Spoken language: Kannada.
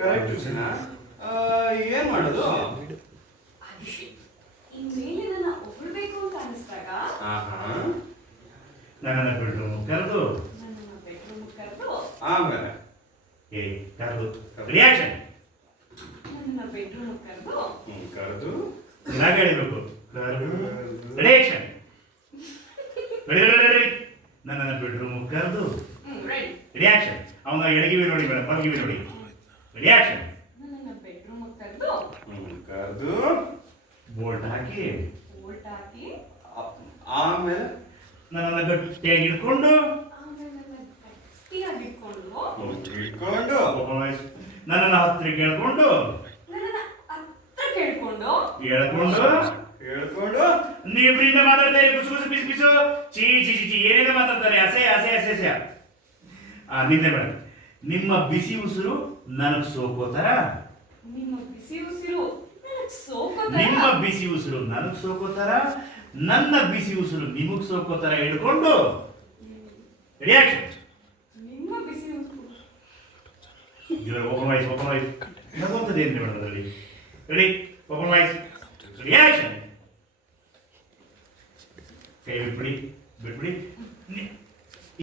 ಕರೆಕ್ಟ್. ಏನ್ ಮಾಡೋದು? ಇನ್ಮೇಲೆ ನನ್ನ ಹೊಗಳ್ಬೇಕು ಅಂತ ಅನಿಸ್ದಾಗ ನನ್ನನ್ನು ಬೆಡ್ರೂಮ್ ಕರೆದು ನನ್ನನ್ನು ಬೆಡ್ರೂಮ್ ಕರೆದು ಆಮೇಲೆ ಕರೆದು ರಿಯಾಕ್ಷನ್ ನನ್ನ ಬೆಡ್ರೂಮ್ ಕರೆದು ಕರೆದು ನಾವೇ ಹೇಳಿಬೇಕು ರಿಯಾಕ್ಷನ್ ನನ್ನನ್ನು ಬೆಡ್ರೂಮ್ ಕರೆದು ರೆಡಿ ರಿಯಾಕ್ಷನ್ ಅವನ ಎಡಗಿವಿ ನೋಡಿ ಮೇಡಮ್ ಬಲಗಿವಿ ನೋಡಿ ರಿಯಾಕ್ಷನ್ ನನ್ನ ಬೆಡ್ರೂಮ್ ಕರೆದು ಕರೆದು ಬೋಲ್ಟ್ ಹಾಕಿ ಆಮೇಲೆ ನನ್ನನ್ನು ಗಟ್ಟಿಯಾಗಿ ಹಿಡ್ಕೊಂಡು ಆಮೇಲೆ ನನ್ನ ಗಟ್ಟಿಯಾಗಿ ಇಟ್ಕೊಂಡು ನನ್ನನ್ನು ಹತ್ತಿರ ಕೇಳ್ಕೊಂಡು ನನ್ನನ್ನ ಹತ್ರ ಕೇಳ್ಕೊಂಡು ಹೇಳ್ಕೊಂಡು ನೀವಿಬ್ಬರಿಂದ ಮಾತಾಡ್ತಾರೆ ಗುಸು ಗುಸು ಬಿಸಿ ಬಿಸು ಚೀ ಚೀ ಚಿ ಏನೇನೋ ಮಾತಾಡ್ತಾರೆ ಅಸಹ್ಯ ಅಸಹ್ಯ ಅಸಹ್ಯ ನಿಂದೆ ಮೇಡಮ್ ನಿಮ್ಮ ಬಿಸಿ ಉಸಿರು ನನಗೆ ಸೋಕೋತಾರ ನಿಮ್ಮ ಬಿಸಿ ಉಸಿರು ನನಗೆ ಸೋಕೋತಾರ ನಿಮ್ಮ ಬಿಸಿ ಉಸಿರು ನನಗೆ ಸೋಕೋತಾರ ನನ್ನ ಬಿಸಿ ಉಸಿರು ನಿಮಗ್ ಸೋಕೋತಾರ ಹಿಡ್ಕೊಂಡು ರಿಯಾಕ್ಷನ್ ನಿಮ್ಮ ಬಿಸಿ ಉಸಿರು ಇವಾಗ ಓಪನ್ ವಾಯ್ಸ್ ನಗುವಂಥದ್ದು ಏನು ಮೇಡಮ್ ಅದರಲ್ಲಿ ರೆಡಿ ಓಪನ್ ವಾಯ್ಸ್ ರಿಯಾಕ್ಷನ್ ಕೈ ಬಿಟ್ಬಿಡಿ